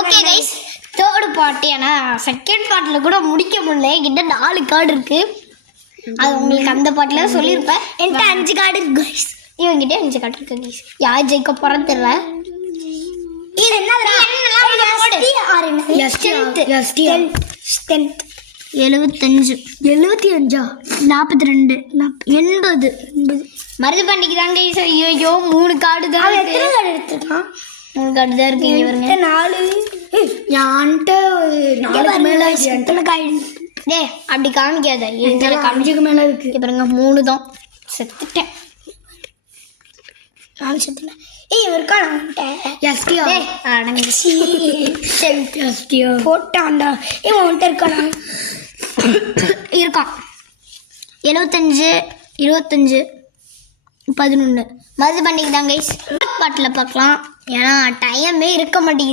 Okay guys, third part. ஏன்னா second பார்ட்டில் கூட முடிக்க முடியல. என்கிட்ட 4 கார்டு இருக்கு. அது உங்களுக்கு அந்த பாட்டில் சொல்லியிருப்பேன். என்கிட்ட 5 கார்டு இருக்கு கைஸ். இவங்கிட்ட 5 கார்டு இருக்கு கைஸ். யார் ஜெயிக்க போகிறேன்னு தெரியல. இது என்ன 75 75 42 80 மருது பண்ணிக்கு தாங்க கைஸ். ஐயோ 3 கார்டு தான். எத்தனை கார்டு எடுத்துருக்கான்? 3 கார்டு தான் இருக்கு. இங்கே வருங்க 4 யான்ட்ட மேலே எத்தனை கார்டு? டே அப்படி காமிக்காத. இதில் 5க்கு மேலே இருக்குது. பாருங்க 3 தான். செத்துட்டேன். நான் செத்துல. இருக்கா போட்டான்டா. உன்கிட்ட இருக்கானா? இருக்கான். 75 25 11 மருது பண்ணிக்கு தான் கைஸ். பாட்டில் பார்க்கலாம். ஏன்னா டைமே இருக்க மாட்டேங்குது.